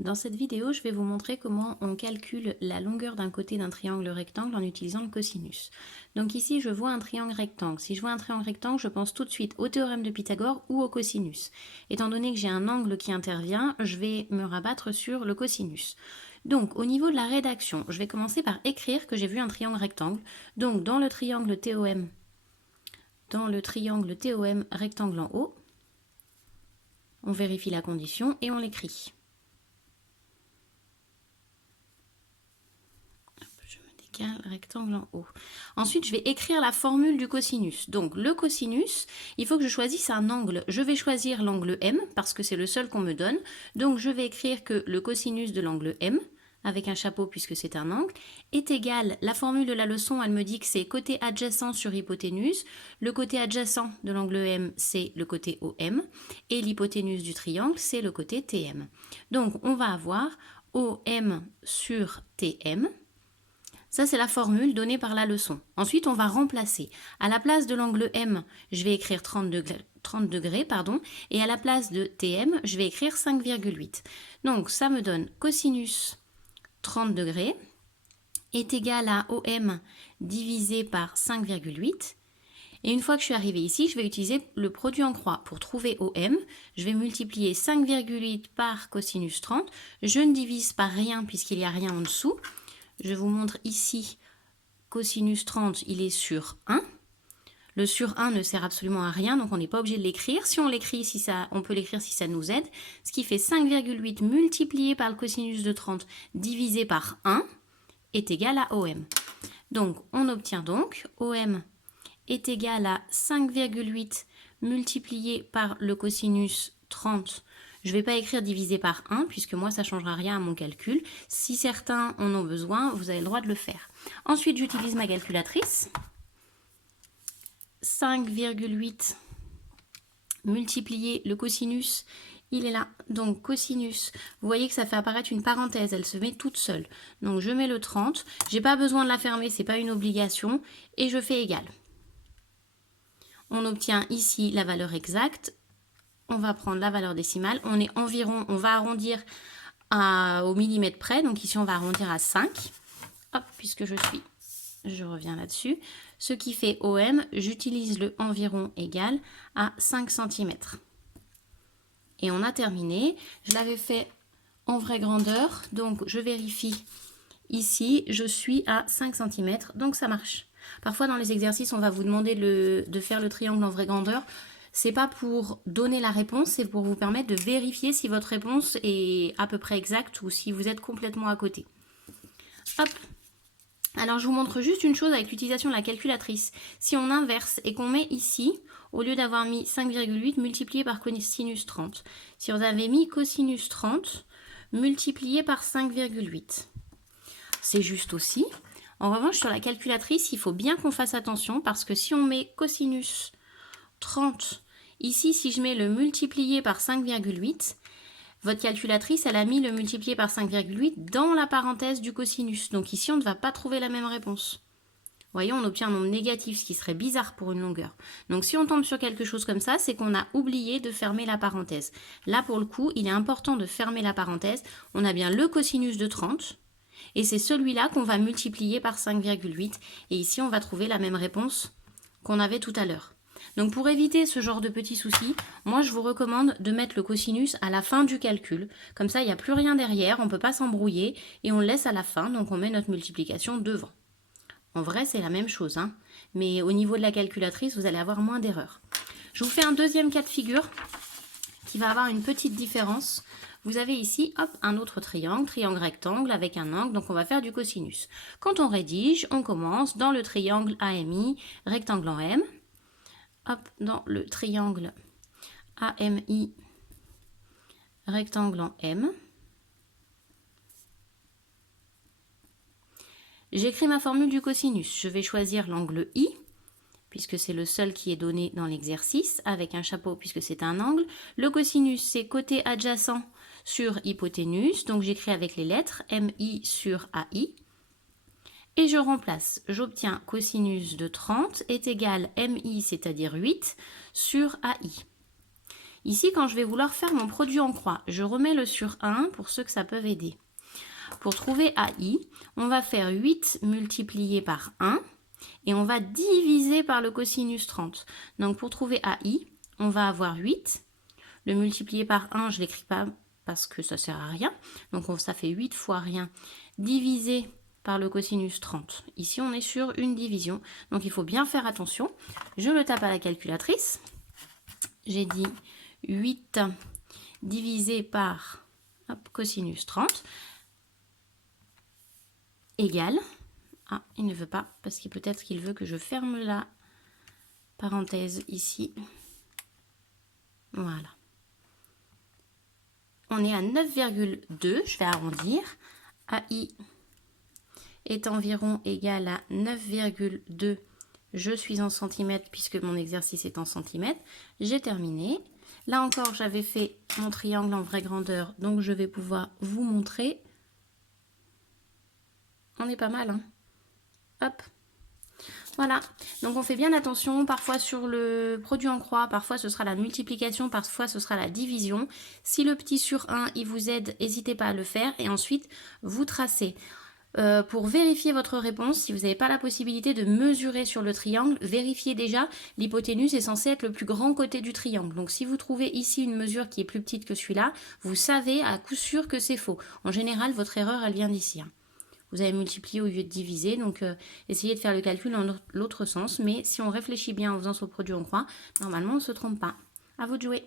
Dans cette vidéo, je vais vous montrer comment on calcule la longueur d'un côté d'un triangle rectangle en utilisant le cosinus. Donc ici, je vois un triangle rectangle. Si je vois un triangle rectangle, je pense tout de suite au théorème de Pythagore ou au cosinus. Étant donné que j'ai un angle qui intervient, je vais me rabattre sur le cosinus. Donc au niveau de la rédaction, je vais commencer par écrire que j'ai vu un triangle rectangle. Donc dans le triangle TOM rectangle en haut, on vérifie la condition et on l'écrit. Rectangle en haut. Ensuite, je vais écrire la formule du cosinus. Donc, le cosinus, il faut que je choisisse un angle. Je vais choisir l'angle M parce que c'est le seul qu'on me donne. Donc, je vais écrire que le cosinus de l'angle M, avec un chapeau puisque c'est un angle, est égal, la formule de la leçon, elle me dit que c'est côté adjacent sur hypoténuse. Le côté adjacent de l'angle M, c'est le côté OM. Et l'hypoténuse du triangle, c'est le côté TM. Donc, on va avoir OM sur TM. Ça, c'est la formule donnée par la leçon. Ensuite, on va remplacer. À la place de l'angle M, je vais écrire 30 degrés, et à la place de TM, je vais écrire 5,8. Donc, ça me donne cosinus 30 degrés est égal à OM divisé par 5,8. Et une fois que je suis arrivée ici, je vais utiliser le produit en croix. Pour trouver OM, je vais multiplier 5,8 par cosinus 30. Je ne divise par rien puisqu'il n'y a rien en dessous. Je vous montre ici, cosinus 30, il est sur 1. Le sur 1 ne sert absolument à rien, donc on n'est pas obligé de l'écrire. Si on l'écrit, on peut l'écrire si ça nous aide. Ce qui fait 5,8 multiplié par le cosinus de 30 divisé par 1 est égal à OM. Donc, on obtient donc OM est égal à 5,8 multiplié par le cosinus 30. Je ne vais pas écrire divisé par 1, puisque moi, ça ne changera rien à mon calcul. Si certains en ont besoin, vous avez le droit de le faire. Ensuite, j'utilise ma calculatrice. 5,8 multiplié le cosinus, il est là. Donc, cosinus, vous voyez que ça fait apparaître une parenthèse, elle se met toute seule. Donc, je mets le 30. Je n'ai pas besoin de la fermer, ce n'est pas une obligation. Et je fais égal. On obtient ici la valeur exacte. On va prendre la valeur décimale. On est environ, on va arrondir au millimètre près. Donc ici, on va arrondir à 5. Hop, puisque je reviens là-dessus. Ce qui fait OM, j'utilise le environ égal à 5 cm. Et on a terminé. Je l'avais fait en vraie grandeur. Donc, je vérifie ici. Je suis à 5 cm. Donc, ça marche. Parfois, dans les exercices, on va vous demander de faire le triangle en vraie grandeur. C'est pas pour donner la réponse, c'est pour vous permettre de vérifier si votre réponse est à peu près exacte ou si vous êtes complètement à côté. Hop. Alors je vous montre juste une chose avec l'utilisation de la calculatrice. Si on inverse et qu'on met ici, au lieu d'avoir mis 5,8 multiplié par cosinus 30, si on avait mis cosinus 30 multiplié par 5,8, c'est juste aussi. En revanche, sur la calculatrice, il faut bien qu'on fasse attention parce que si on met cosinus 30. Ici, si je mets le multiplié par 5,8, votre calculatrice, elle a mis le multiplié par 5,8 dans la parenthèse du cosinus. Donc ici, on ne va pas trouver la même réponse. Vous voyez, on obtient un nombre négatif, ce qui serait bizarre pour une longueur. Donc si on tombe sur quelque chose comme ça, c'est qu'on a oublié de fermer la parenthèse. Là, pour le coup, il est important de fermer la parenthèse. On a bien le cosinus de 30. Et c'est celui-là qu'on va multiplier par 5,8. Et ici, on va trouver la même réponse qu'on avait tout à l'heure. Donc pour éviter ce genre de petits soucis, moi je vous recommande de mettre le cosinus à la fin du calcul. Comme ça, il n'y a plus rien derrière, on ne peut pas s'embrouiller et on le laisse à la fin, donc on met notre multiplication devant. En vrai, c'est la même chose, hein, mais au niveau de la calculatrice, vous allez avoir moins d'erreurs. Je vous fais un deuxième cas de figure qui va avoir une petite différence. Vous avez ici, hop, un autre triangle rectangle avec un angle, donc on va faire du cosinus. Quand on rédige, on commence dans le triangle AMI, rectangle en M. Hop, dans le triangle AMI, rectangle en M. J'écris ma formule du cosinus. Je vais choisir l'angle I, puisque c'est le seul qui est donné dans l'exercice, avec un chapeau puisque c'est un angle. Le cosinus, c'est côté adjacent sur hypoténuse, donc j'écris avec les lettres MI sur AI. Et je remplace, j'obtiens cosinus de 30 est égal MI, c'est-à-dire 8, sur AI. Ici, quand je vais vouloir faire mon produit en croix, je remets le sur 1 pour ceux que ça peut aider. Pour trouver AI, on va faire 8 multiplié par 1 et on va diviser par le cosinus 30. Donc pour trouver AI, on va avoir 8. Le multiplier par 1, je ne l'écris pas parce que ça ne sert à rien. Donc ça fait 8 fois rien divisé par le cosinus 30. Ici, on est sur une division. Donc il faut bien faire attention. Je le tape à la calculatrice. J'ai dit 8 divisé par cosinus 30 égale... Ah, il ne veut pas, parce qu'il peut-être qu'il veut que je ferme la parenthèse ici. Voilà. On est à 9,2, je vais arrondir. AI est environ égal à 9,2. Je suis en centimètres puisque mon exercice est en centimètres. J'ai terminé. Là encore, j'avais fait mon triangle en vraie grandeur, donc je vais pouvoir vous montrer. On est pas mal, hein? Hop. Voilà, donc on fait bien attention, parfois sur le produit en croix, parfois ce sera la multiplication, parfois ce sera la division. Si le petit sur 1, il vous aide, n'hésitez pas à le faire et ensuite vous tracez. Pour vérifier votre réponse, si vous n'avez pas la possibilité de mesurer sur le triangle, vérifiez déjà, l'hypoténuse est censée être le plus grand côté du triangle. Donc si vous trouvez ici une mesure qui est plus petite que celui-là, vous savez à coup sûr que c'est faux. En général, votre erreur, elle vient d'ici. Vous avez multiplié au lieu de diviser, donc essayez de faire le calcul dans l'autre sens. Mais si on réfléchit bien en faisant ce produit en croix, normalement on ne se trompe pas. À vous de jouer.